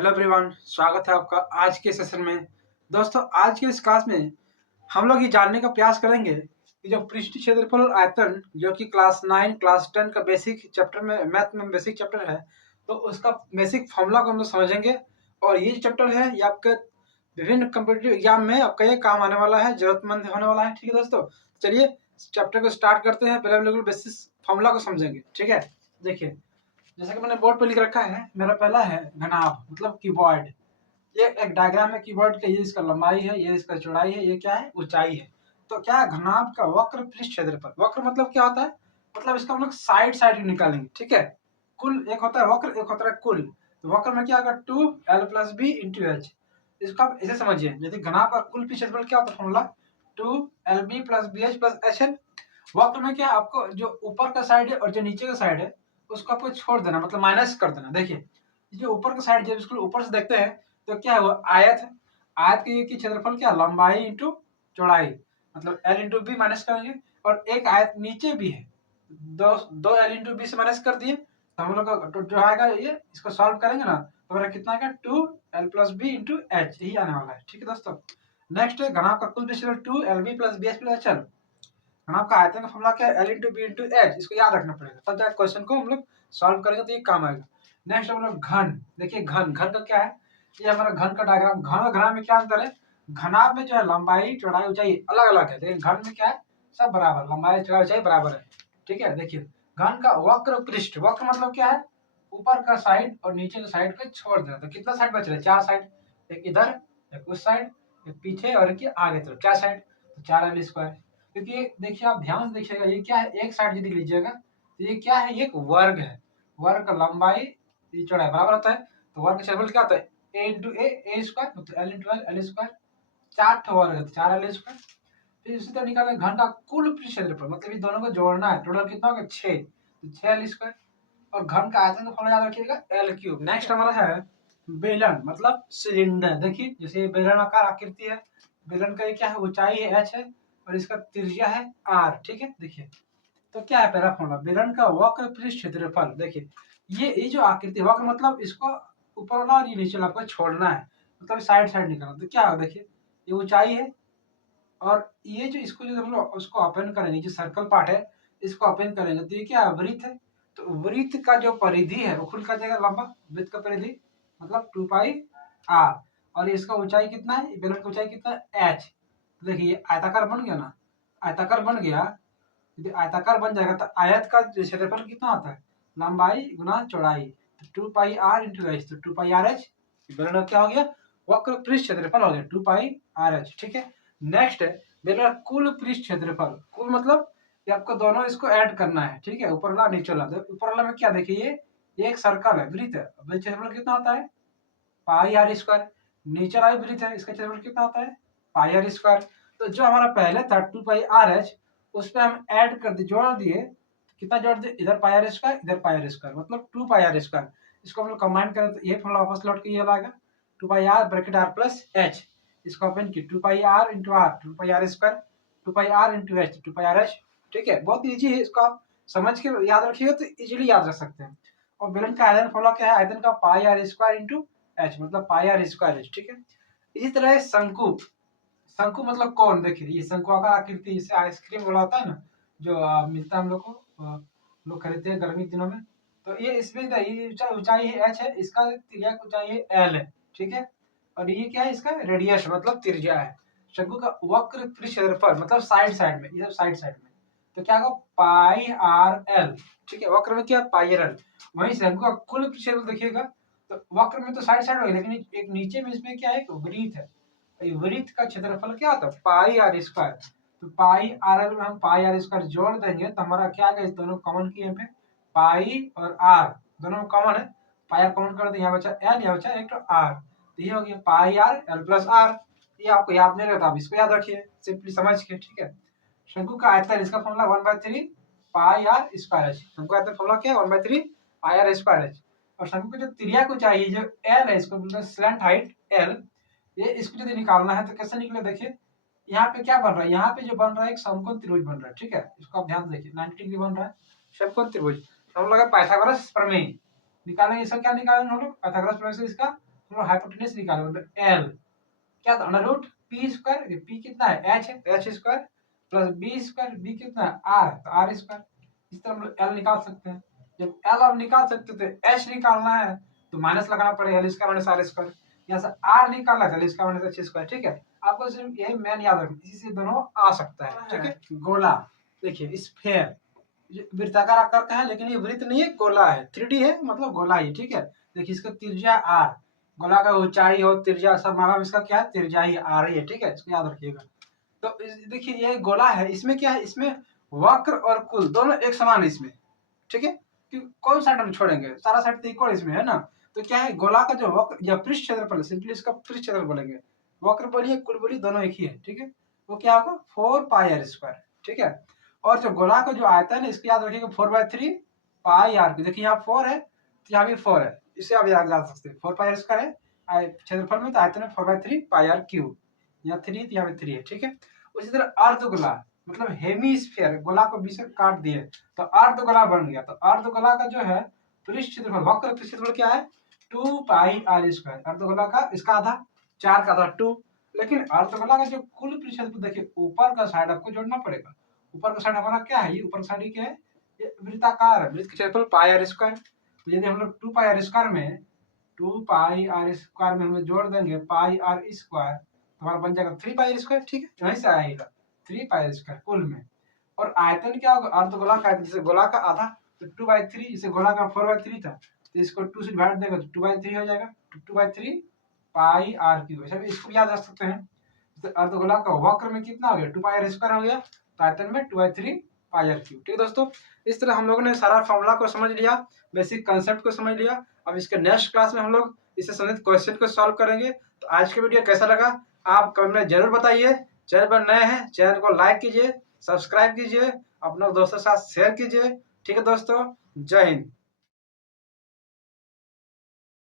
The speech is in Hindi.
हेलो एवरीवन, स्वागत है आपका आज के सेशन में। दोस्तों, आज के इस क्लास में हम लोग ये जानने का प्रयास करेंगे कि जो पृष्ठीय क्षेत्रफल और आयतन जो कि क्लास 9 क्लास 10 का बेसिक चैप्टर में मैथ में बेसिक चैप्टर है, तो उसका बेसिक फॉर्मूला को हम लोग समझेंगे। और ये जो चैप्टर है ये आपके विभिन्न कम्पिटिटिव एग्जाम में आपका ये काम आने वाला है, जरूरतमंद होने वाला है। ठीक है दोस्तों, चलिए चैप्टर को स्टार्ट करते हैं। पहले हम लोग बेसिस फॉर्मूला को समझेंगे। ठीक है, देखिए जैसा कि मैंने बोर्ड पे लिख रखा है, मेरा पहला है घनाभ मतलब क्यूबॉइड। ये एक डायग्राम है कीबोर्ड का, ये इसका लंबाई है, ये इसका चौड़ाई है, ये क्या है ऊंचाई है। तो क्या है घनाभ का वक्र पृष्ठ क्षेत्रफल। वक्र मतलब क्या होता है, मतलब इसका हम लोग साइड साइड निकालेंगे। ठीक है, कुल एक होता है वक्र, एक होता है कुल। तो वक्र में क्या होगा 2l+b/h। इसको आप ऐसे समझिए, यदि घनाभ का कुल पृष्ठ क्षेत्रफल क्या होता है फॉर्मूला 2lb+bh+hn। वक्र में क्या आपको जो ऊपर का साइड है और जो नीचे का साइड है उसको आपको छोड़ देना, मतलब माइनस कर देना। देखिए जो ऊपर का साइड जब इसको ऊपर से देखते हैं तो क्या है वो आयत है। आयत के क्षेत्रफल क्या लंबाई इंटू चौड़ाई, मतलब एल इंटू बी माइनस करेंगे। और एक आयत नीचे भी है, दो दो एल इंटू बी से माइनस कर दिए तो हम लोग का जो आएगा ये इसको सॉल्व करेंगे ना तो हमारा कितना आएगा 2l+b/h, यही आने वाला है। ठीक है दोस्तों, नेक्स्ट है घनाभ का कुल क्षेत्रफल 2lb+bh+hn। घनाभ का आयतन का फॉर्मूला क्या है L into B into H. इसको याद रखना पड़ेगा, तब जाकर क्वेश्चन को हम लोग सॉल्व करेंगे तो ये काम आएगा। नेक्स्ट हम लोग घन। देखिए घन घन का क्या है, ये हमारा घन का डायग्राम। घन और घनाभ में क्या अंतर है, घनाभ में जो है लंबाई चौड़ाई ऊंचाई अलग अलग है, लेकिन घन में क्या है सब बराबर, लंबाई चौड़ाई ऊंचाई बराबर है। ठीक है, देखिए घन का वक्र पृष्ठ, वक्र मतलब क्या है ऊपर का साइड और नीचे का साइड को छोड़ देना। तो कितना साइड बच रहा है, चार साइड, एक इधर एक उस साइड एक पीछे और एक आगे तरफ, क्या साइड तो 4l²। क्योंकि देखिए आप ध्यान से देखिएगा ये क्या है, एक साइड यदि लीजिएगा तो ये क्या है, ये एक वर्ग है। वर्ग का लंबाई चौड़ाई बराबर होता है, तो वर्ग का क्षेत्रफल क्या होता है a इंटू ए स्क्वायर, मतलब l इंटू एल स्क्वायर। चार ठो वर्ग है तो 4l²। फिर इसी तरह निकालें घन का कुल पृष्ठ क्षेत्रफल, मतलब ये दोनों को जोड़ना है, टोटल कितना होगा 6, तो 6l²। और घन का आयतन का फॉर्मूला याद रखिएगा l³। नेक्स्ट हमारा है बेलन मतलब सिलेंडर। देखिए जैसे बेलनाकार आकृति है, बेलन का ये क्या है ऊंचाई है h है और इसका त्रिज्या है r। ठीक है, देखिए तो क्या है पहला फॉर्मूला बेलन का वक्र पृष्ठ क्षेत्रफल। देखिए ये जो आकृति वक्र मतलब इसको ऊपर वाला और ये नीचे वाला आपको छोड़ना है, मतलब साइड साइड निकालना। तो क्या होगा देखिए ये ऊंचाई है और ये जो इसको जो हम लोग उसको ओपन करेंगे, जो सर्कल पार्ट है इसको ओपन करेंगे तो ये क्या है वृत्त है। तो वृत्त का जो परिधि है वो खुल का जाएगा लंबा, वृत्त का परिधि मतलब 2πr। और इसका ऊंचाई कितना है, बेलन की ऊंचाई कितना है h। तो देखिए आयताकार बन गया ना, आयताकार बन गया। यदि आयताकार बन जाएगा तो आयत का क्षेत्रफल कितना होता है लंबाई गुना चौड़ाई, तो 2πr/h, तो 2πr/h बेलन का क्या हो गया वक्र पृष्ठ क्षेत्रफल हो गया 2πr/h। ठीक है, नेक्स्ट है बेलन कुल पृष्ठ क्षेत्रफल। कुल मतलब कि आपको दोनों इसको ऐड करना है। ठीक है, ऊपर वाला नीचे वाला। तो ऊपर वाला में क्या देखिए ये एक सर्कल है, वृत्त है, वृत्त क्षेत्रफल कितना होता है πr²। नीचे वाला वृत्त है, इसका क्षेत्रफल कितना होता है πr²। तो जो हमारा पहले था 2πr/h उस पर हम ऐड कर दिए, जोड़ दिए, कितना जोड़ दिए इधर πr², इधर πr², मतलब 2πr²। इसको हम लोग कंबाइन करें तो ये फॉर्मूला वापस लौट के ये आएगा 2πr(r+h)। इसको ओपन की 2πr/r, 2πr², 2πr/h, 2πr/h। ठीक है, बहुत इजी है, इसको आप समझ के याद रखिएगा तो इजीली याद रख सकते हैं। और बेलन का आयतन फॉर्मूला क्या है, आयतन का πr² मतलब πr²h। ठीक है, इसी तरह शंकु। शंकु मतलब कौन, देखिए ये शंकुआकार आकृति, जैसे आइसक्रीम वाला होता है ना जो मिलता है हम लोग को, लोग खरीदते हैं गर्मी के दिनों में। तो ये इसमें ये ऊंचाई है h है, इसका त्रिज्या की ऊंचाई है l है। ठीक है, और ये क्या है इसका रेडियस मतलब त्रिज्या है। शंकु का वक्र पृष्ठ क्षेत्रफल मतलब साइड साइड में, ये सब साइड साइड में, तो क्या होगा πr/l। ठीक है, वक्र में क्या πr/l। वहीं शंकु का कुल पृष्ठ क्षेत्रफल देखिएगा तो वक्र में तो साइड साइड हो गया, लेकिन एक नीचे में इसमें क्या है एक वृत्त है, वृत्त का क्षेत्रफल क्या होता है πr²। तो πr में हम πr² जोड़ देंगे तो हमारा क्या आएगा, इस दोनों कॉमन किए पे पाई और r दोनों कॉमन है, पाई आर कॉमन कर दे, यहाँ बचा l, यहाँ बचा एक तो r, तो ये हो गया πr/l+r। ये आपको याद नहीं रहता, आप इसको याद रखिए सिंपली समझ के। ठीक है, शंकु का आयतन इसका फॉर्मूला 1/3 πr²h। शंकु आयतन फॉर्मूला क्या है 1/3 πr²h। और शंकु को जो त्रिज्या को चाहिए जो l है, इसको बोलते हैं स्लैंट हाइट l। ये इसको यदि निकालना है तो कैसे निकले, देखिए यहाँ पे क्या बन रहा है, यहाँ पे जो बन रहा है एक समकोण त्रिभुज बन रहा है। ठीक है, इसको आप ध्यान से देखिए 90 डिग्री बन रहा है समकोण त्रिभुज। तो हम लोग पाइथागोरस प्रमेय निकालेंगे, इसका क्या निकालेंगे हम लोग पाइथागोरस प्रमेय से इसका हम हाइपोटेन्यूज निकाले मतलब एल क्या था under root P square, P कितना है एच है, H square plus B square, B कितना है आर, तो आर स्क्वायर। इस तरह हम लोग एल निकाल सकते हैं। जब एल आप निकाल सकते तो एच निकालना है तो माइनस लगाना पड़ेगा, L square minus R square. यहाँ से आर निकालना है तो L square minus H square, ठीक है। आपको सिर्फ यही मैन याद रखना, इसी से दोनों आ सकता है, ठीक है। गोला देखिए स्फेयर वृत्ताकार आकार का है, लेकिन ये वृत्त नहीं है, गोला है, 3D है मतलब गोला ही, ठीक है। देखिए इसका त्रिज्या आर, गोला का ऊंचाई और त्रिज्या सब मतलब इसका क्या है, त्रिज्या ही आर ही है, ठीक है, इसको याद रखिएगा। तो देखिए ये गोला है, इसमें क्या है, इसमें वक्र और कुल दोनों एक समान है इसमें, ठीक है। कि कौन सा हम छोड़ेंगे, सारा साइड तो इक्वल इसमें है ना। तो क्या है गोला का जो वक्र या पृष्ठ क्षेत्रफल, सिंपली इसका पृष्ठ क्षेत्रफल बोलेंगे, वक्र बोलिए कुल बोलिए दोनों एक ही है, ठीक है। वो क्या होगा 4πr², ठीक है। और जो गोला का जो आयतन है इसको याद रखिएगा 4/3πr। देखिए यहाँ 4 है तो यहाँ भी 4 है, इसे आप याद रख सकते हैं, 4πr² है क्षेत्रफल में, तो आयतन है 4/3πr³। यहाँ 3 तो यहाँ पे 3 है, ठीक है। उसी तरह अर्धगोला मतलब हेमीस्फीयर, गोला को बीच से काट दिए तो अर्धगोला बन गया। तो अर्धगोला का जो है पृष्ठ क्षेत्रफल, वक्र पृष्ठ क्षेत्रफल क्या है 2πr²। अर्धगोला का इसका आधा 4 का आधा 2। लेकिन अर्धगोला का जो कुल पृष्ठ क्षेत्रफल देखिए ऊपर का साइड आपको जोड़ना पड़ेगा। ऊपर का साइड हमारा क्या है, ये ऊपर साइड क्या है, ये वृत्ताकार है, वृत्त का क्षेत्रफल πr²। तो यदि हम लोग 2πr² में 2πr² में हम लोग जोड़ देंगे πr² तो हमारा बन जाएगा 3πr², ठीक है। यहीं से आएगा 3πr² कुल में। और आयतन क्या होगा अर्धगोला का, जैसे गोला का आधा तो 2/3, जैसे गोला का 4/3 था तो इसको 2 से डिवाइड देगा तो 2/3 हो जाएगा, 2/3πr³। ऐसा भी इसको याद रख सकते हैं। तो अर्धगोला का वक्र में कितना हो गया 2πr² हो गया, तो आयतन में 2/3πr³, ठीक है दोस्तों। इस तरह हम लोगों ने सारा फॉर्मूला को समझ लिया, बेसिक कंसेप्ट को समझ लिया। अब इसके नेक्स्ट क्लास में हम लोग इससे संबंधित क्वेश्चन को सॉल्व करेंगे। तो आज के वीडियो कैसा लगा आप कमेंट में जरूर बताइए। चैनल पर नए हैं चैनल को लाइक कीजिए, सब्सक्राइब कीजिए, अपने दोस्तों के साथ शेयर कीजिए, ठीक है दोस्तों। जय हिंद।